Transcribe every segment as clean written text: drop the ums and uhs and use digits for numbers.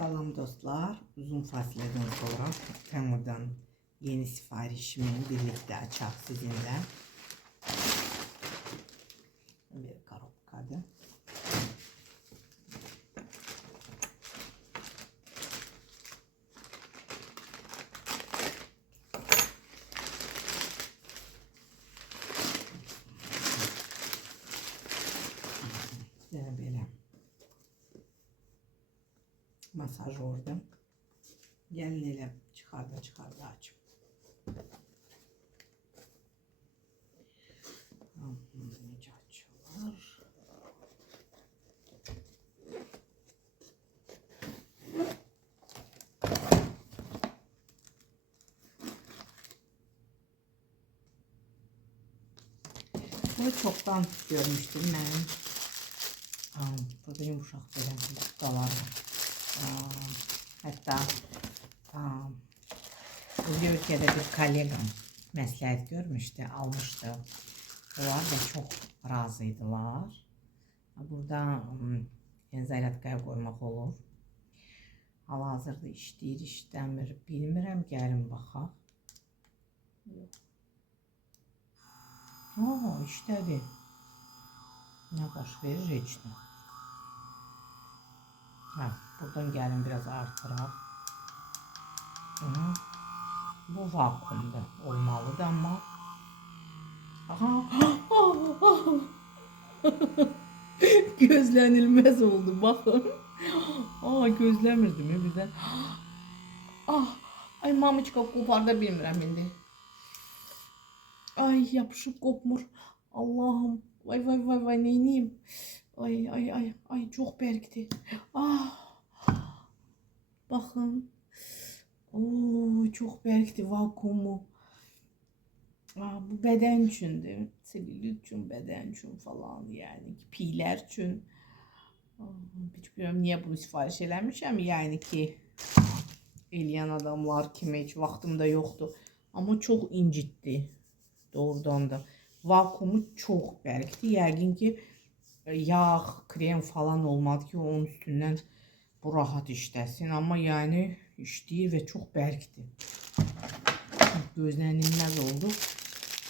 Salam dostlar, uzun fasileden sonra Temu'dan yeni siparişimi birlikte açaq sizinle. Bir коробкада. Böyle masajördə. Gəlin elə çıxarda açım. Necə açılır? Bunu çoktan görmüştüm ben. Burada yumuşak böyle kutular var. Hatta bu ülkede bir kolegam məsləhət görmüştü, almıştı. Onlar da çok razıydılar. Burada zaryadkaya koymak olur. Hal-hazırda işləyir, işləmir, bilmirəm, gəlin baxaq. İşlədi. Ne baş verir heç nə. Buradan gəlin biraz artıraq. Bu vakumda olmalıdır ama. Gözlənilməz oldu, baxın. Gözləmirdim birdən. Ay mamiçka qoparda bilmirəm indi. Ay yapışıp kopmur. Allah'ım. Vay neyniyim. Ay çok berkti. Bakın. Çok berkti vakumu. Bu beden üçündür. Selülit üçün, beden üçün falan yani. Piyler üçün. Hiç bilmiyorum niye bunu sipariş eləmişəm. Yani ki eləyən adamlar kimi hiç vaxtımda yoktu. Ama çok incitti. Doğrudan da. Vakumu çok berkti. Yəqin ki yağ, krem falan olmadı ki onun üstündən bu rahat işləsin. Ama yani işləyir ve çok berkti. Gözlənilməz oldu.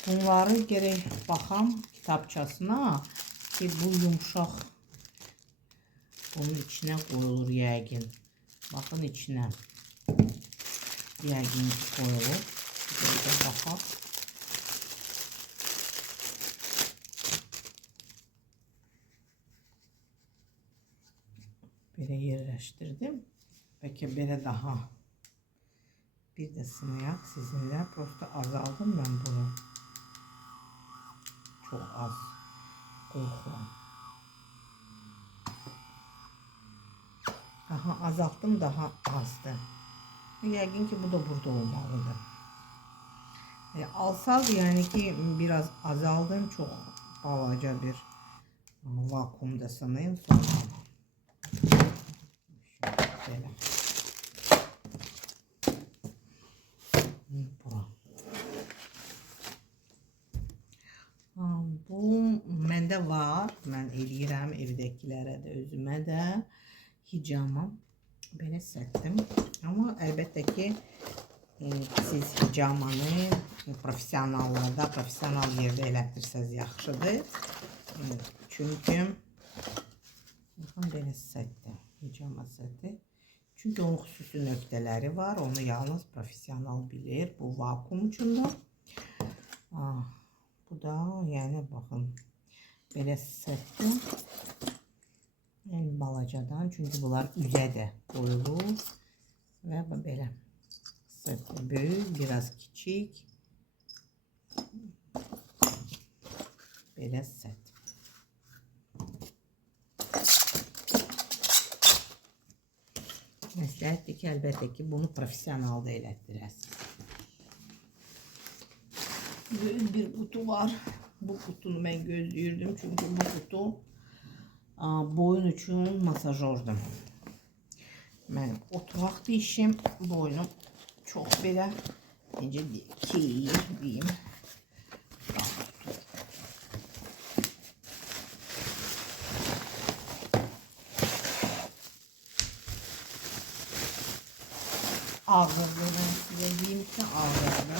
Bunları gerek baxam kitabçasına ki bu yumuşaq bunun içine koyulur yəqin. Bakın içine. Yəqin koyulur. Böyle baxaq. Böyle yerleştirdim. Belki böyle daha bir de sınayak sizinle. Prosta azaldım ben bunu. Çok az. Korkuyorum. Azalttım, daha azdı. Yəqin ki bu da burada olmalıdır. Alsaz yani ki biraz azaldım. Çok balaca bir vakumda sanayım sonra. Şöyle. Bu məndə var. Mən eləyirəm evdəkilərə də, özümə də hicamı belə sətdim. Ama əlbəttə ki siz hicamanı profesyonallarda, profesyonal yerdə elətdirsəz yaxşıdır. Çünkü baxın belə sətdir. Hicama səti. Çünkü onun xüsusi nöqtələri var. Onu yalnız profesyonal bilir. Bu vakum üçündür. Bu da yani bakın belə sətdir. En balacadan. Çünkü bunlar üzə də qoyulur. Və belə sətdir. Böyük, biraz kiçik. Belə sət. Məsləhətdir ki, əlbəttə ki, bunu profesyonalda elətdirəsiniz. Böyük bir kutu var. Bu kutunu ben gözləyirdim. Çünkü bu kutu boyun üçün masajördür. Mən oturaqda işim boynum çox belə necə keyir deyim. ağırdı. Ben size diyeyim ki ağırdı.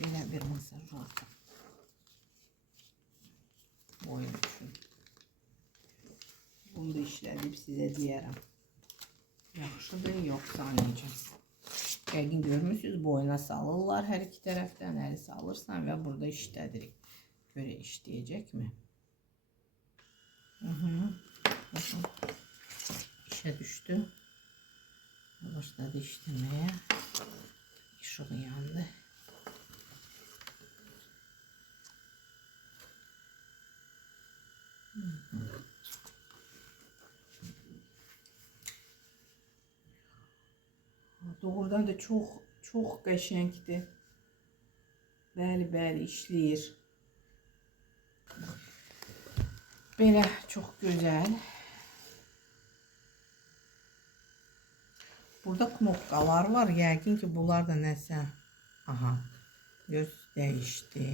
Belə bir masaj var. Boyun üçün. Bunu da işlədib sizə deyərəm. Yaxşıdır, yoxsa necə? Yəqin görmüsünüz, boyuna salırlar hər iki tərəfdən. Əli salırsan və burada işlədirik. Görə işləyəcəkmi? İşə düşdü. Başladı işləməyə. İşığı yandı. Doğrudan da çox qəşəngdir. Bəli, işləyir. Belə çox gözəl. Burada knopkalar var. Yəqin ki, bunlar da nəsə. Aha. Göz dəyişdi.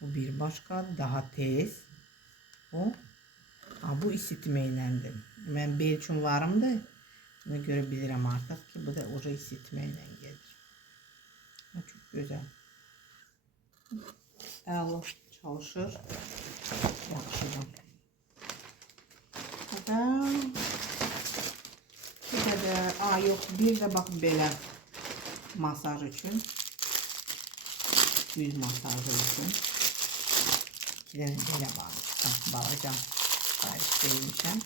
Bu bir başqa, daha tez. Bu isitmə iləndir. Mən bel üçün varımdır. Buna görə bilirəm artıq ki, bu da oca isitmə ilə gedir. Çox gözəl. Əla çalışır. Yaxşıdır. Bir də bax belə masaj üçün. Yüz masajı üçün. Bir dənə belə var. Balaca sipariş vermişəm.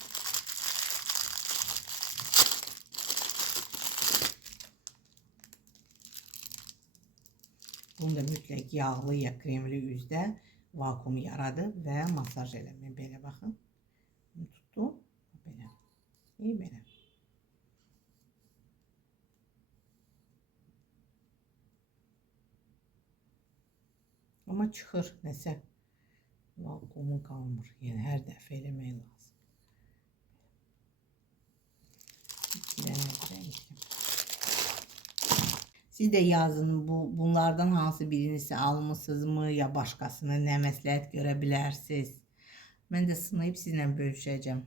Bunu da mütləq yağlı ya kremli üzdə vakuum yaradıb və masaj eləmək. Belə baxın. Bunu tutdu. Belə. İyi belə. Amma çıxır nəsə. Vakuumu qalmır. Yəni hər dəfə eləmək lazım. Siz də yazın, bunlardan hansı birinisi almışsınızmı, ya başqasını nə məsləhət görə bilərsiniz. Mən də sınayıb sizlə bölüşəcəm.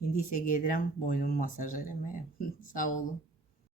İndi isə gedirəm boynumu masaj eləməyə. Sağ olun.